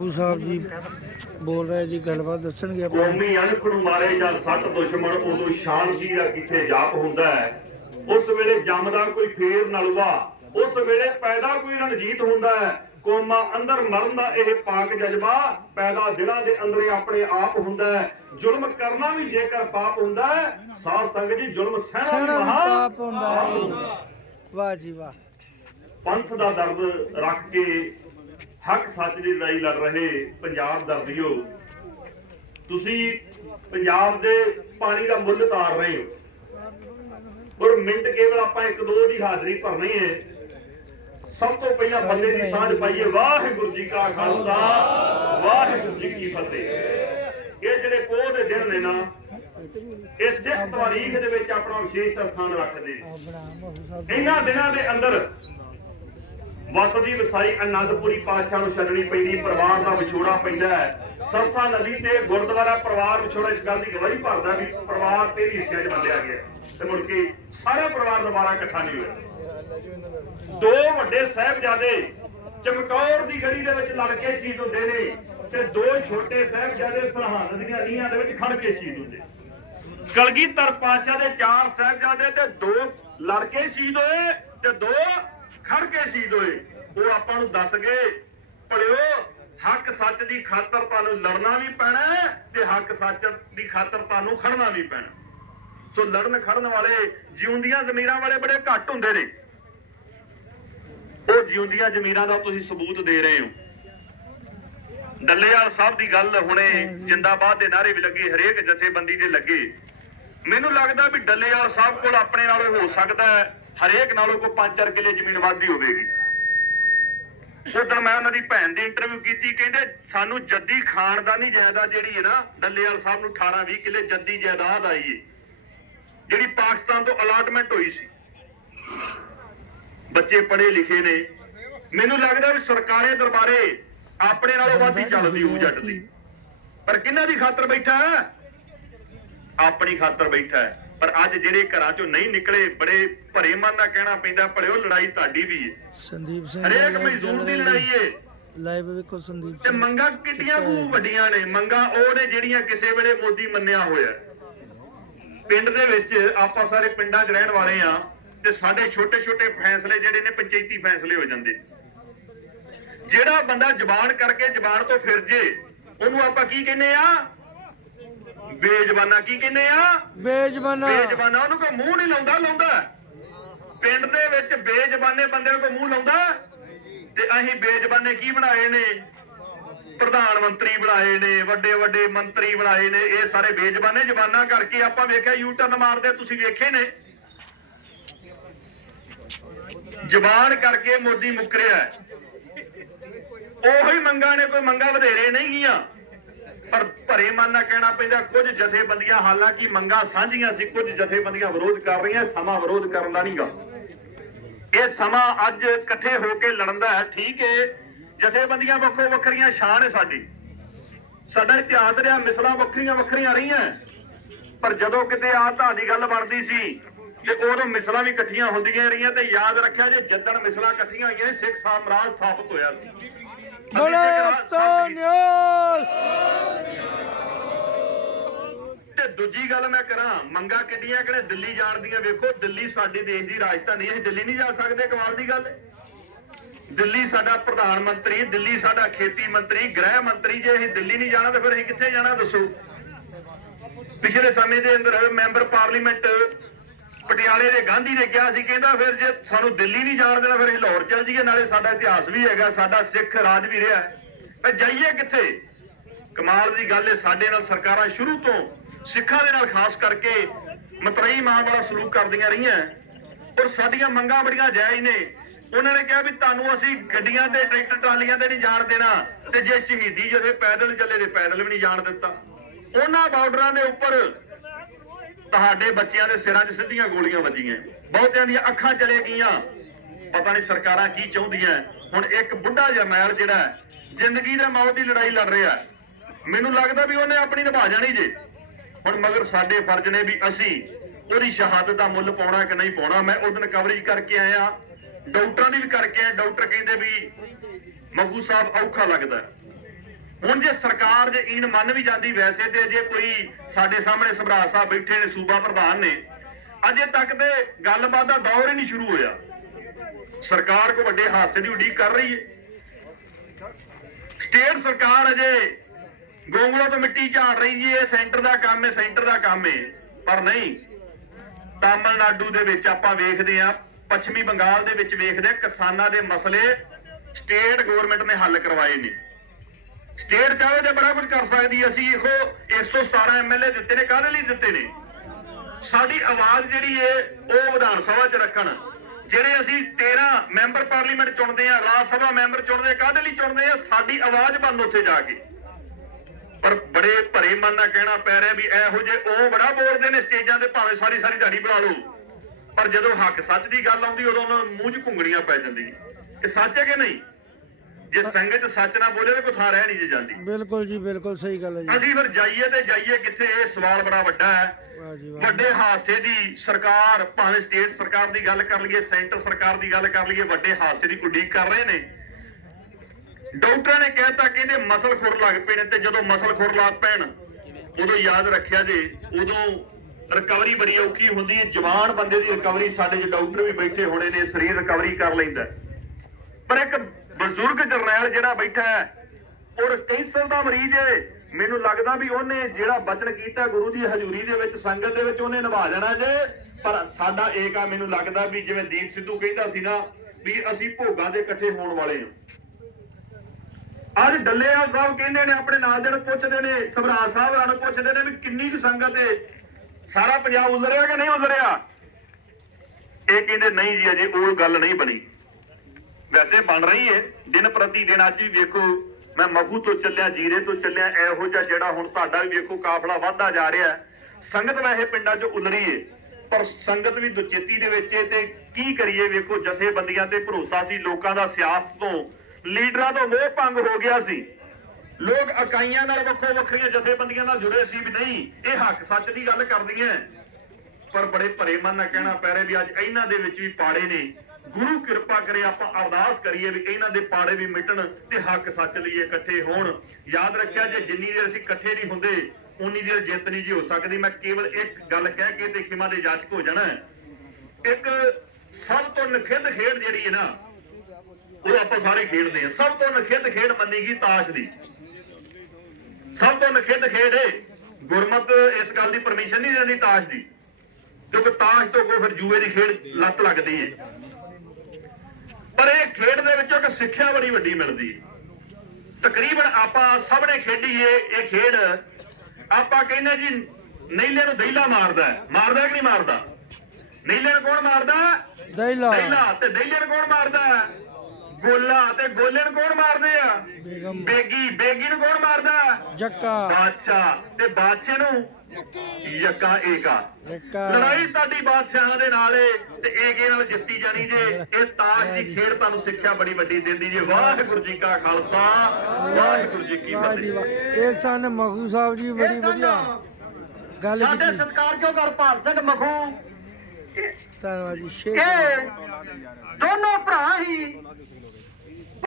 ਬਾਬੂ ਸਾਹਿਬ ਜੀ ਬੋਲ ਰਹੇ ਜੀ ਗੱਲਬਾਤ ਦੱਸਣਗੇ ਆਪਾਂ। ਕੌਮੀ ਅਣਖ ਨੂੰ ਮਾਰੇ ਜਾਂ ਸੱਟ ਦੁਸ਼ਮਣ ਉਦੋਂ ਸ਼ਾਂਤੀ ਦਾ ਕਿੱਥੇ ਜਾਪ ਹੁੰਦਾ ਹੈ। ਉਸ ਵੇਲੇ ਜੰਮਦਾ ਕੋਈ ਫੇਰ ਨਲਵਾ ਉਸ ਵੇਲੇ ਪੈਦਾ ਕੋਈ ਰਣਜੀਤ ਹੁੰਦਾ ਹੈ। ਕੌਮਾਂ ਅੰਦਰ ਮਰਨ ਦਾ ਇਹ ਪਾਕ ਜਜ਼ਬਾ ਪੈਦਾ ਦਿਲਾਂ ਦੇ ਅੰਦਰ ਹੀ ਆਪਣੇ ਆਪ ਹੁੰਦਾ ਹੈ। ਜ਼ੁਲਮ ਕਰਨਾ ਵੀ ਜੇਕਰ ਪਾਪ ਹੁੰਦਾ ਹੈ ਸਾਧ ਸੰਗਤ ਜੀ ਜ਼ੁਲਮ ਸਹਿਣਾ ਵੀ ਸਹਿਣਾ ਵੀ ਮਹਾ ਪਾਪ ਹੁੰਦਾ ਹੈ। ਵਾਹ ਜੀ ਵਾਹ। ਪੰਥ ਦਾ ਦਰਦ ਰੱਖ ਕੇ ਹੱਕ ਸੱਚ ਦੀ ਲੜਾਈ ਲੜ ਰਹੇ ਪੰਜਾਬ ਦਰਦੀਓ ਤੁਸੀਂ ਪੰਜਾਬ ਦੇ ਪਾਣੀ ਦਾ ਮੁੱਲ ਤਾਰ ਰਹੇ ਹੋ। ਔਰ ਮਿੰਟ ਕੇਵਲ ਆਪਾਂ ਇੱਕ ਦੋ ਦੀ ਹਾਜ਼ਰੀ ਭਰਨੀ ਹੈ। ਸਭ ਤੋਂ ਪਹਿਲਾਂ ਬੰਦੇ ਦੀ ਸਾਂਝ ਪਾਈਏ। ਵਾਹਿਗੁਰੂ ਜੀ ਕਾ ਖਾਲਸਾ ਵਾਹਿਗੁਰੂ ਜੀ ਕੀ ਫਤਿਹ। ਇਹ ਜਿਹੜੇ ਪੋਹ ਦੇ ਦਿਨ ਨੇ ਨਾ ਇਹ ਸਿੱਖ ਤਾਰੀਖ ਦੇ ਵਿੱਚ ਆਪਣਾ ਵਿਸ਼ੇਸ਼ ਸਥਾਨ ਰੱਖਦੇ ਇਹਨਾਂ ਦਿਨਾਂ ਦੇ ਅੰਦਰ ਵਸਦੀ ਵਸਾਈ ਅਨੰਦਪੁਰੀ ਪਾਤਸ਼ਾਹ ਨੂੰ ਛੱਡਣੀ ਪੈਂਦੀ, ਪਰਿਵਾਰ ਦਾ ਵਿਛੋੜਾ ਪੈਂਦਾ ਹੈ। ਸਰਸਾ ਨਦੀ ਤੇ ਗੁਰਦੁਆਰਾ ਪਰਿਵਾਰ ਵਿਛੋੜਾ, ਇਸ ਗੱਲ ਦੀ ਗਵਾਹੀ ਭਰਦਾ ਵੀ ਪਰਿਵਾਰ ਤੇ ਹਿੱਸਿਆਂ 'ਚ ਵੰਡਿਆ ਗਿਆ ਤੇ ਮੁੜ ਕੇ ਸਾਰਾ ਪਰਿਵਾਰ ਦੁਬਾਰਾ ਇਕੱਠਾ ਨਹੀਂ ਹੋਇਆ। ਦੋ ਵੱਡੇ ਸਾਹਿਬਜ਼ਾਦੇ ਚਮਕੌਰ ਦੀ ਗੜੀ ਦੇ ਵਿੱਚ ਲੜ ਕੇ ਸ਼ਹੀਦ ਹੁੰਦੇ ਨੇ ਤੇ ਦੋ ਛੋਟੇ ਸਾਹਿਬਜ਼ਾਦੇ ਸਰਹੰਦ ਦੀਆਂ ਨੀਹਾਂ ਦੇ ਵਿੱਚ ਖੜ ਕੇ ਸ਼ਹੀਦ ਹੁੰਦੇ। ਕਲਗੀਧਰ ਪਾਤਸ਼ਾਹ ਦੇ ਚਾਰ ਸਾਹਿਬਜ਼ਾਦੇ ਤੇ ਦੋ ਲੜ ਕੇ ਸ਼ਹੀਦ ਹੋਏ ਤੇ ਦੋ ਖੜ ਕੇ ਸ਼ਹੀਦ ਹੋਏ। ਉਹ ਆਪਾਂ ਨੂੰ ਦੱਸ ਗਏ, ਭਲਿਓ, ਹੱਕ ਸੱਚ ਦੀ ਖਾਤਰ ਤੁਹਾਨੂੰ ਲੜਨਾ ਵੀ ਪੈਣਾ ਤੇ ਹੱਕ ਸੱਚ ਦੀ ਖਾਤਰ ਤੁਹਾਨੂੰ ਖੜਨਾ ਵੀ ਪੈਣਾ। ਸੋ ਲੜਨ ਖੜਨ ਵਾਲੇ ਜਿਉਂਦੀਆਂ ਜ਼ਮੀਰਾਂ ਵਾਲੇ ਬੜੇ ਘੱਟ ਹੁੰਦੇ ਨੇ। ਉਹ ਜਿਉਂਦੀਆਂ ਜ਼ਮੀਰਾਂ ਦਾ ਤੁਸੀਂ ਸਬੂਤ ਦੇ ਰਹੇ ਹੋ। ਡੱਲੇਵਾਲ ਸਾਹਿਬ ਦੀ ਗੱਲ ਹੁਣੇ ਜਿੰਦਾਬਾਦ ਦੇ ਨਾਰੇ ਵੀ ਲੱਗੇ, ਹਰੇਕ ਜਥੇਬੰਦੀ ਦੇ ਲੱਗੇ। ਮੈਨੂੰ ਲੱਗਦਾ ਵੀ ਡੱਲੇਵਾਲ ਸਾਹਿਬ ਕੋਲ ਆਪਣੇ ਨਾਲ ਹੋ ਸਕਦਾ ਹਰੇਕ ਨਾਲੋਂ ਕੋ 5-4 ਕਿੱਲੇ ਜ਼ਮੀਨ ਵਾਧੀ ਹੋਵੇਗੀ। ਉਦੋਂ ਮੈਂ ਉਹਨਾਂ ਦੀ ਭੈਣ ਦੀ ਇੰਟਰਵਿਊ ਕੀਤੀ ਕਹਿੰਦੇ ਸਾਨੂੰ ਜੱਦੀ ਖਾਨਦਾਨੀ ਜਾਇਦਾਦ ਜਿਹੜੀ ਹੈ ਨਾ ਡੱਲੇਵਾਲ ਸਾਹਿਬ ਨੂੰ 18-20 ਕਿੱਲੇ ਜੱਦੀ ਜਾਇਦਾਦ ਆਈ ਹੈ ਜਿਹੜੀ ਪਾਕਿਸਤਾਨ ਤੋਂ ਅਲਾਟਮੈਂਟ ਹੋਈ ਸੀ। ਬੱਚੇ ਪੜ੍ਹੇ ਲਿਖੇ ਨੇ। ਮੈਨੂੰ ਲੱਗਦਾ ਵੀ ਸਰਕਾਰੇ ਦਰਬਾਰੇ ਆਪਣੇ ਨਾਲੋਂ ਵੱਧ ਹੀ ਚੱਲਦੀ ਹੋਊ ਜੱਟ ਦੀ। ਪਰ ਕਿਹਨਾਂ ਦੀ ਖਾਤਰ ਬੈਠਾ ਹੈ? ਆਪਣੀ ਖਾਤਰ ਬੈਠਾ ਹੈ। ਪਰ ਅੱਜ ਜਿਹੜੇ ਘਰਾਂ ਚੋਂ ਨਹੀਂ ਨਿਕਲੇ ਬੜੇ ਭਰੇ ਮਨ ਨਾਲ ਕਹਿਣਾ ਪੈਂਦਾ ਭਲਿਓ ਲੜਾਈ ਤੁਹਾਡੀ ਵੀ ਹੈ ਸੰਦੀਪ ਸਿੰਘ ਹਰੇਕ ਮਜ਼ਦੂਰ ਦੀ ਲੜਾਈ ਹੈ। ਲਾਈਵ ਵੇਖੋ ਸੰਦੀਪ ਤੇ ਮੰਗਾ ਕਿੱਡੀਆਂ ਕੁ ਵੱਡੀਆਂ ਨੇ। ਮੰਗਾ ਉਹ ਨੇ ਜਿਹੜੀਆਂ ਕਿਸੇ ਵੇਲੇ ਮੋਦੀ ਮੰਨਿਆ ਹੋਇਆ। ਪਿੰਡ ਦੇ ਵਿੱਚ ਆਪਾਂ ਸਾਰੇ ਪਿੰਡਾਂ 'ਚ ਰਹਿਣ ਵਾਲੇ ਆ ਤੇ ਸਾਡੇ ਛੋਟੇ ਛੋਟੇ ਫੈਸਲੇ ਜਿਹੜੇ ਨੇ ਪੰਚਾਇਤੀ ਫੈਸਲੇ ਹੋ ਜਾਂਦੇ। ਜਿਹੜਾ ਬੰਦਾ ਜ਼ਬਾਨ ਕਰਕੇ ਜ਼ਬਾਨ ਤੋਂ ਫਿਰ ਜੇ ਉਹਨੂੰ ਆਪਾਂ ਕੀ ਕਹਿੰਦੇ ਆ ਬੇਜ਼ਬਾਨਾ ਕੀ ਕਹਿੰਦੇ ਆ? ਬੇਜਮਾਨਾ ਬੇਜ਼ਬਾਨਾ ਉਹਨੂੰ ਕੋਈ ਮੂੰਹ ਨਹੀਂ ਲਾਉਂਦਾ ਲਾਉਂਦਾ। ਪਿੰਡ ਦੇ ਵਿੱਚ ਬੇਜ਼ਬਾਨੇ ਬੰਦੇ ਨੂੰ ਕੋਈ ਮੂੰਹ ਲਾਉਂਦਾ? ਤੇ ਅਸੀਂ ਬੇਜ਼ਬਾਨੇ ਕੀ ਬਣਾਏ ਨੇ? ਪ੍ਰਧਾਨ ਮੰਤਰੀ ਬਣਾਏ ਨੇ ਵੱਡੇ ਵੱਡੇ ਮੰਤਰੀ ਬਣਾਏ ਨੇ ਇਹ ਸਾਰੇ ਬੇਜ਼ਬਾਨੇ ਜ਼ਬਾਨਾਂ ਕਰਕੇ ਆਪਾਂ ਵੇਖਿਆ ਯੂ ਟਰਨ ਮਾਰਦੇ ਤੁਸੀਂ ਵੇਖੇ ਨੇ। ਜ਼ਬਾਨ ਕਰਕੇ ਮੋਦੀ ਮੁੱਕਰਿਆ। ਉਹੀ ਮੰਗਾਂ ਨੇ ਕੋਈ ਮੰਗਾਂ ਵਧੇਰੇ ਨਹੀਂ ਗੀਆਂ ਪਰ ਭਰੇ ਮਨ ਨਾਲ ਕਹਿਣਾ ਪੈਂਦਾ, ਕੁਝ ਜਥੇਬੰਦੀਆਂ ਹਾਲਾਂਕਿ ਮੰਗਾਂ ਸਾਂਝੀਆਂ ਸੀ, ਕੁਝ ਜਥੇਬੰਦੀਆਂ ਵਿਰੋਧ ਕਰ ਰਹੀਆਂ, ਸਮਾਂ ਵਿਰੋਧ ਕਰਨ ਦਾ ਨਹੀਂਗਾ। ਇਹ ਸਮਾਂ ਅੱਜ ਇਕੱਠੇ ਹੋ ਕੇ ਲੜਨ ਦਾ ਹੈ, ਠੀਕ ਹੈ ਜਥੇਬੰਦੀਆਂ ਵੱਖੋ ਵੱਖਰੀਆਂ ਸ਼ਾਨ ਹੈ ਸਾਡੀ। ਸਾਡਾ ਇਤਿਹਾਸ ਰਿਹਾ, ਮਿਸਲਾਂ ਵੱਖਰੀਆਂ ਵੱਖਰੀਆਂ ਰਹੀਆਂ। ਪਰ ਜਦੋਂ ਕਿਤੇ ਆ ਤੁਹਾਡੀ ਗੱਲ ਬਣਦੀ ਸੀ, ਤੇ ਉਦੋਂ ਮਿਸਲਾਂ ਵੀ ਇਕੱਠੀਆਂ ਹੁੰਦੀਆਂ ਰਹੀਆਂ, ਤੇ ਯਾਦ ਰੱਖਿਆ ਜੇ ਜੱਦਣ ਮਿਸਲਾਂ ਇਕੱਠੀਆਂ ਹੋਈਆਂ ਸਿੱਖ ਸਾਮਰਾਜ ਸਥਾਪਿਤ ਹੋਇਆ ਸੀ। ਅਸੀਂ ਸੋਨਿਆਲ ਤੇ ਦੂਜੀ ਗੱਲ ਮੈਂ ਕਰਾਂ, ਮੰਗਾ ਕਿੱਡੀਆਂ ਕਿਹੜੇ ਦਿੱਲੀ ਜਾਣ ਦੀਆਂ? ਵੇਖੋ, ਦਿੱਲੀ ਸਾਡੇ ਦੇਸ਼ ਦੀ ਰਾਜਧਾਨੀ ਹੈ। ਅਸੀਂ ਦਿੱਲੀ ਨਹੀਂ ਜਾ ਸਕਦੇ ਕਮਾਲ ਦੀ ਗੱਲ ਹੈ। ਦਿੱਲੀ ਸਾਡਾ ਪ੍ਰਧਾਨ ਮੰਤਰੀ, ਦਿੱਲੀ ਸਾਡਾ ਖੇਤੀ ਮੰਤਰੀ, ਗ੍ਰਹਿ ਮੰਤਰੀ, ਜੇ ਅਸੀਂ ਦਿੱਲੀ ਨਹੀਂ ਜਾਣਾ ਤਾਂ ਫਿਰ ਅਸੀਂ ਕਿੱਥੇ ਜਾਣਾ ਦੱਸੋ? ਪਿਛਲੇ ਸਮੇਂ ਦੇ ਅੰਦਰ ਮੈਂਬਰ ਪਾਰਲੀਮੈਂਟ ਪਟਿਆਲੇ ਦੇ ਗਾਂਧੀ ਨੇ ਕਿਹਾ ਸੀ, ਕਹਿੰਦਾ ਫਿਰ ਜੇ ਸਾਨੂੰ ਦਿੱਲੀ ਨਹੀਂ ਜਾਣ ਦੇਣਾ, ਫਿਰ ਅਸੀਂ ਲਾਹੌਰ ਚੱਲ ਜਾਈਏ, ਨਾਲੇ ਸਾਡਾ ਇਤਿਹਾਸ ਵੀ ਹੈਗਾ, ਸਾਡਾ ਸਿੱਖ ਰਾਜ ਵੀ ਰਿਹਾ। ਹੈ ਜਾਈਏ ਕਿੱਥੇ? ਕਮਾਲ ਦੀ ਗੱਲ ਹੈ, ਸਾਡੇ ਨਾਲ ਸਰਕਾਰਾਂ ਸ਼ੁਰੂ ਤੋਂ ਸਿੱਖਾਂ ਦੇ ਨਾਲ ਖਾਸ ਕਰਕੇ ਮਤਰਈ ਮਾਂ ਵਾਲਾ ਸਲੂਕ ਕਰਦੀਆਂ ਰਹੀਆਂ। ਔਰ ਸਾਡੀਆਂ ਮੰਗਾਂ ਬੜੀਆਂ ਜਾਇਜ਼ ਨੇ। ਉਹਨਾਂ ਨੇ ਕਿਹਾ ਵੀ ਤੁਹਾਨੂੰ ਅਸੀਂ ਗੱਡੀਆਂ ਤੇ, ਟਰੈਕਟਰ, ਟਰਾਲੀਆਂ ਤੇ ਨਹੀਂ ਜਾਣ ਦੇਣਾ, ਤੇ ਜੇ ਸ਼ਹੀਦੀ ਜਿਹਦੇ ਪੈਦਲ ਚੱਲੇ ਤੇ ਪੈਦਲ ਵੀ ਨਹੀਂ ਜਾਣ ਦਿੱਤਾ। ਉਹਨਾਂ ਬਾਰਡਰਾਂ ਦੇ ਉੱਪਰ ਤੁਹਾਡੇ ਬੱਚਿਆਂ ਦੇ ਸਿਰਾਂ 'ਚ ਸਿੱਧੀਆਂ ਗੋਲੀਆਂ ਵੱਜੀਆਂ। ਬਹੁਤਿਆਂ ਦੀਆਂ ਅੱਖਾਂ ਚਲੇ ਗਈਆਂ। ਪਤਾ ਨਹੀਂ ਸਰਕਾਰਾਂ ਕੀ ਚਾਹੁੰਦੀਆਂ। ਹੁਣ ਇੱਕ ਬੁੱਢਾ ਜਰਨੈਲ ਜਿਹੜਾ ਜ਼ਿੰਦਗੀ ਦੇ ਮੌਤ ਦੀ ਲੜਾਈ ਲੜ ਰਿਹਾ ਮੈਨੂੰ ਲੱਗਦਾ ਵੀ ਉਹਨੇ ਆਪਣੀ ਨਿਭਾ ਜਾਣੀ ਜੇ। ਹੁਣ ਮਗਰ ਸਾਡੇ ਫਰਜ਼ ਨੇ ਵੀ ਅਸੀਂ ਉਹਦੀ ਸ਼ਹਾਦਤ ਦਾ ਮੁੱਲ ਪਾਉਣਾ ਕਿ ਨਹੀਂ ਪਾਉਣਾ। ਮੈਂ ਉਹ ਦਿਨ ਕਵਰੇਜ ਕਰਕੇ ਆਇਆ। ਡਾਕਟਰਾਂ ਦੀ ਵੀ ਕਰਕੇ ਆਇਆ। ਡਾਕਟਰ ਕਹਿੰਦੇ ਵੀ ਮੰਗੂ ਸਾਹਿਬ ਔਖਾ ਲੱਗਦਾ ਹੁਣ ਜੇ ਸਰਕਾਰ ਜੇ ਇਨ ਮੰਨ ਵੀ ਜਾਂਦੀ ਵੈਸੇ ਤੇ ਜੇ ਕੋਈ ਸਾਡੇ ਸਾਹਮਣੇ ਸਭਰਾ ਸਾਹਿਬ ਬੈਠੇ ਨੇ, ਸੂਬਾ ਪ੍ਰਧਾਨ ਨੇ, ਅਜੇ ਤੱਕ ਤੇ ਗੱਲਬਾਤ ਦਾ ਦੌਰ ਹੀ ਨਹੀਂ ਸ਼ੁਰੂ ਹੋਇਆ। ਸਰਕਾਰ ਕੋ ਵੱਡੇ ਹਾਦਸੇ ਦੀ ਉਡੀਕ ਕਰ ਰਹੀ ਹੈ। ਸਟੇਟ ਸਰਕਾਰ ਅਜੇ ਗੋਂਗਲੋ ਤੋਂ ਮਿੱਟੀ ਝਾੜ ਰਹੀ ਜੀ ਇਹ ਸੈਂਟਰ ਦਾ ਕੰਮ ਹੈ, ਸੈਂਟਰ ਦਾ ਕੰਮ ਹੈ, ਪਰ ਨਹੀਂ। ਤਾਮਿਲਨਾਡੂ ਦੇ ਵਿੱਚ ਆਪਾਂ ਵੇਖਦੇ ਆ ਪੱਛਮੀ ਬੰਗਾਲ ਦੇ ਵਿੱਚ ਵੇਖਦੇ ਆ ਕਿਸਾਨਾਂ ਦੇ ਮਸਲੇ ਸਟੇਟ ਗਵਰਨਮੈਂਟ ਨੇ ਹੱਲ ਕਰਵਾਏ ਨੇ। ਸਟੇਟ ਚਾਹੇ ਤੇ ਬੜਾ ਕੁਝ ਕਰ ਸਕਦੀ ਹੈ। ਅਸੀਂ ਇਹੋ 117 ਐਮਐਲਏ ਦਿੱਤੇ ਨੇ, ਕਾਹਦੇ ਲਈ ਦਿੱਤੇ ਨੇ? ਸਾਡੀ ਆਵਾਜ਼ ਜਿਹੜੀ ਏ, ਉਹ ਵਿਧਾਨ ਸਭਾ 'ਚ ਰੱਖਣ। ਜਿਹੜੇ ਅਸੀਂ 13 ਮੈਂਬਰ ਪਾਰਲੀਮੈਂਟ ਚੁਣਦੇ ਆ ਰਾਜ ਸਭਾ ਮੈਂਬਰ ਚੁਣਦੇ ਆ ਕਾਹਦੇ ਲਈ ਚੁਣਦੇ ਆ ਸਾਡੀ ਆਵਾਜ਼ ਬਣ ਉੱਥੇ ਜਾ ਕੇ। ਪਰ ਬੜੇ ਭਰੇ ਮਨ ਨਾਲ ਕਹਿਣਾ ਪੈ ਰਿਹਾ ਵੀ ਇਹੋ ਜੇ ਉਹ ਬੜਾ ਬੋਲਦੇ ਨੇ ਸਟੇਜਾਂ ਤੇ, ਭਾਵੇਂ ਸਾਰੀ ਸਾਰੀ ਦਾੜੀ ਬੁਲਾ ਲਓ। ਪਰ ਜਦੋਂ ਹੱਕ ਸੱਚ ਦੀ ਗੱਲ ਆਉਂਦੀ, ਉਦੋਂ ਉਹਨਾਂ ਨੂੰ ਮੂੰਹ 'ਚ ਘੁੰਗਣੀਆਂ ਪੈ ਜਾਂਦੀਆਂ। ਇਹ ਸੱਚ ਹੈ ਕਿ ਨਹੀਂ? ਜੇ ਸੰਗਤ ਸੱਚ ਨਾ ਬੋਲੇ ਤਾਂ ਕੋਈ ਥਾਂ ਰਹਿ ਨਹੀਂ ਜੇ ਜਾਂਦੀ। ਬਿਲਕੁਲ ਜੀ ਬਿਲਕੁਲ ਸਹੀ ਗੱਲ ਹੈ ਜੀ। ਅਸੀਂ ਫਿਰ ਜਾਈਏ ਤੇ ਜਾਈਏ ਕਿੱਥੇ ਇਹ ਸਵਾਲ ਬੜਾ ਵੱਡਾ ਹੈ। ਵੱਡੇ ਹਾਦਸੇ ਦੀ ਸਰਕਾਰ ਭਾਵੇਂ ਸਟੇਟ ਸਰਕਾਰ ਦੀ ਗੱਲ ਕਰ ਲਈਏ ਸੈਂਟਰ ਸਰਕਾਰ ਦੀ ਗੱਲ ਕਰ ਲਈਏ ਵੱਡੇ ਹਾਦਸੇ ਦੀ ਕੁਡੀਕ ਕਰ ਰਹੇ ਨੇ। ਡਾਕਟਰਾਂ ਨੇ ਕਹਿਤਾ ਕਹਿੰਦੇ ਮਸਲ ਖੁਰ ਲੱਗ ਪਏ ਨੇ ਤੇ ਜਦੋਂ ਮਸਲ ਖੁਰ ਲੱਗ ਪੈਣ ਉਦੋਂ ਯਾਦ ਰੱਖਿਆ ਜੇ ਉਦੋਂ ਰਿਕਵਰੀ ਬੜੀ ਔਖੀ ਹੁੰਦੀ ਹੈ। ਜਵਾਨ ਬੰਦੇ ਦੀ ਰਿਕਵਰੀ ਸਾਡੇ ਜੇ ਡਾਕਟਰ ਵੀ ਬੈਠੇ ਹੋਣੇ ਨੇ ਸਰੀਰ ਰਿਕਵਰੀ ਕਰ ਲੈਂਦਾ। ਪਰ ਇੱਕ ਬਜ਼ੁਰਗ ਜਰਨੈਲ ਜਿਹੜਾ ਬੈਠਾ ਹੈ, ਔਰ ਕੈਂਸਰ ਦਾ ਮਰੀਜ਼ ਹੈ। ਮੈਨੂੰ ਲੱਗਦਾ ਵੀ ਉਹਨੇ ਜਿਹੜਾ ਬਚਨ ਕੀਤਾ ਗੁਰੂ ਦੀ ਹਜ਼ੂਰੀ ਦੇ ਵਿੱਚ, ਸੰਗਤ ਦੇ ਵਿੱਚ, ਉਹਨੇ ਨਿਭਾ ਜਾਣਾ ਜੇ। ਪਰ ਸਾਡਾ ਏਕਾ ਮੈਨੂੰ ਲੱਗਦਾ ਵੀ ਜਿਵੇਂ ਦੀਪ ਸਿੱਧੂ ਕਹਿੰਦਾ ਸੀ ਨਾ, ਵੀ ਅਸੀਂ ਭੋਗਾਂ ਦੇ ਇਕੱਠੇ ਹੋਣ ਵਾਲੇ ਹਾਂ। ਅੱਜ ਡੱਲੇਵਾਲ ਸਾਹਿਬ ਕਹਿੰਦੇ ਨੇ, ਆਪਣੇ ਨਾਲ ਦੇ ਪੁੱਛਦੇ ਨੇ ਸਭਰਾਜ ਸਾਹਿਬ ਨਾਲ ਪੁੱਛਦੇ ਨੇ ਵੀ ਕਿੰਨੀ ਕੁ ਸੰਗਤ ਹੈ ਸਾਰਾ ਪੰਜਾਬ ਉਲਰਿਆ ਕਿ ਨਹੀਂ ਉਲਰਿਆ? ਇਹ ਕਹਿੰਦੇ, ਨਹੀਂ ਜੀ, ਅਜੇ ਉਹ ਗੱਲ ਨਹੀਂ ਬਣੀ। ਵੈਸੇ ਬਣ ਰਹੀ ਹੈ ਦਿਨ ਪ੍ਰਤੀ ਦਿਨ ਅੱਜ ਵੀ ਵੇਖੋ, ਮੈਂ ਮਖੂ ਤੋਂ ਚੱਲਿਆ, ਜੀਰੇ ਤੋਂ ਚੱਲਿਆ, ਇਹੋ ਜਿਹਾ ਜਿਹੜਾ ਹੁਣ ਤੁਹਾਡਾ ਵੀ ਵੇਖੋ ਕਾਫਲਾ ਵੱਧਦਾ ਜਾ ਰਿਹਾ ਸੰਗਤ ਵੈਸੇ ਪਿੰਡਾਂ 'ਚ ਉਲਰੀ ਏ, ਪਰ ਸੰਗਤ ਵੀ ਦੁਚੇਤੀ ਦੇ ਵਿੱਚ ਏ ਤੇ ਕੀ ਕਰੀਏ ਵੇਖੋ, ਜਥੇਬੰਦੀਆਂ ਤੇ ਭਰੋਸਾ ਸੀ, ਲੋਕਾਂ ਦਾ ਸਿਆਸਤ ਤੋਂ ਲੀਡਰਾਂ ਤੋਂ ਮੋਹ ਭੰਗ ਹੋ ਗਿਆ ਸੀ। ਲੋਕ ਇਕਾਈਆਂ ਨਾਲ ਵੱਖੋ ਵੱਖਰੀਆਂ ਜਥੇਬੰਦੀਆਂ ਨਾਲ ਜੁੜੇ ਸੀ ਵੀ ਨਹੀਂ, ਇਹ ਹੱਕ ਸੱਚ ਦੀ ਗੱਲ ਕਰਦੀਆਂ। ਪਰ ਬੜੇ ਭਰੇ ਮਨ ਨਾਲ ਕਹਿਣਾ ਪੈ ਰਿਹਾ ਵੀ ਅੱਜ ਇਹਨਾਂ ਦੇ ਵਿੱਚ ਵੀ ਪਾੜੇ ਨੇ। ਗੁਰੂ ਕਿਰਪਾ ਕਰੇ ਆਪਾਂ ਅਰਦਾਸ ਕਰੀਏ ਵੀ ਇਹਨਾਂ ਦੇ ਪਾੜੇ ਵੀ ਮਿਟਣ ਤੇ ਹੱਕ ਸੱਚ ਲਈਏ, ਇਕੱਠੇ ਹੋਣ। ਯਾਦ ਰੱਖਿਆ, ਜੇ ਜਿੰਨੀ ਦੇਰ ਅਸੀਂ ਇਕੱਠੇ ਨਹੀਂ ਹੁੰਦੇ, ਉਨੀ ਦੇਰ ਜਿੱਤ ਨਹੀਂ ਜੀ ਹੋ ਸਕਦੀ। ਮੈਂ ਕੇਵਲ ਇੱਕ ਗੱਲ ਕਹਿ ਕੇ ਤੇ ਖਿਮਾ ਦੇ ਜਾਚਕ ਹੋ ਜਾਣਾ। ਇੱਕ ਸਭ ਤੋਂ ਨਖਿੱਧ ਖੇਡ ਜਿਹੜੀ ਹੈ ਨਾ, ਉਹ ਆਪਾਂ ਸਾਰੇ ਖੇਡਦੇ ਆ ਸਭ ਤੋਂ ਨਖਿੱਧ ਖੇਡ ਮੰਨੀ ਗਈ ਤਾਸ਼ ਦੀ। ਸਭ ਤੋਂ ਨਖਿੱਧ ਖੇਡ ਹੈ ਗੁਰਮਤ ਇਸ ਗੱਲ ਦੀ ਪਰਮਿਸ਼ਨ ਨਹੀਂ ਦਿੰਦੀ ਤਾਸ਼ ਦੀ। ਕਿਉਂਕਿ ਤਾਸ਼ ਤੋਂ ਕੋ ਫਿਰ ਜੂਏ ਦੀ ਖੇਡ ਲੱਤ ਲੱਗਦੀ ਹੈ। ਪਰ ਇਹ ਖੇਡ ਦੇ ਵਿੱਚੋਂ ਇੱਕ ਸਿੱਖਿਆ ਬੜੀ ਵੱਡੀ ਮਿਲਦੀ ਹੈ। ਤਕਰੀਬਨ ਆਪਾਂ ਸਭ ਨੇ ਖੇਡੀ ਏ ਇਹ ਖੇਡ ਆਪਾਂ ਕਹਿੰਦੇ ਜੀ ਨੀਲੇ ਨੂੰ ਦਹੀਲਾ ਮਾਰਦਾ। ਮਾਰਦਾ ਕਿ ਨਹੀਂ ਮਾਰਦਾ? ਨੀਲੇ ਨੂੰ ਕੌਣ ਮਾਰਦਾ? ਦੈਲਾ ਦਹੀਲਾ। ਤੇ ਦਹੀਲੇ ਨੂੰ ਕੌਣ ਮਾਰਦਾ? ਗੋਲਾ। ਤੇ ਗੋਲੇ ਨੂੰ ਕੌਣ ਮਾਰਦੇ ਆ? ਬੇਗੀ। ਬੇਗੀ ਨੂੰ ਕੌਣ ਮਾਰਦਾ? ਜੱਕਾ। ਬਾਦਸ਼ਾਹ। ਤੇ ਬਾਦਸ਼ਾਹ ਨੂੰ ਯੱਕਾ ਏਕਾ। ਲੜਾਈ ਤੁਹਾਡੀ ਬਾਦਸ਼ਾਹਾਂ ਦੇ ਨਾਲ ਏ ਤੇ ਏਕੇ ਨਾਲ ਜਿੱਤੀ ਜਾਣੀ ਜੇ। ਇਹ ਤਾਸ਼ ਦੀ ਖੇਡ ਤੁਹਾਨੂੰ ਸਿੱਖਿਆ ਬੜੀ ਵੱਡੀ ਦਿੰਦੀ ਜੇ। ਵਾਹਿਗੁਰੂ ਜੀ ਕਾ ਖਾਲਸਾ ਵਾਹਿਗੁਰੂ ਜੀ ਕੀ ਫਤਿਹ। ਇਹ ਸਨ ਮਖੂ ਸਾਹਿਬ ਜੀ ਬੜੀ ਵਧੀਆ ਗੱਲ ਸਾਡੇ ਕੀਤੀ। ਸਤਕਾਰ ਕਿਉਂ ਕਰ ਭਾਲ ਸਿੰਘ ਮਖੂ। ਧੰਨਵਾਦ ਜੀ ਸ਼ੇਰ ਦੋਨੋਂ ਭਰਾ ਹੀ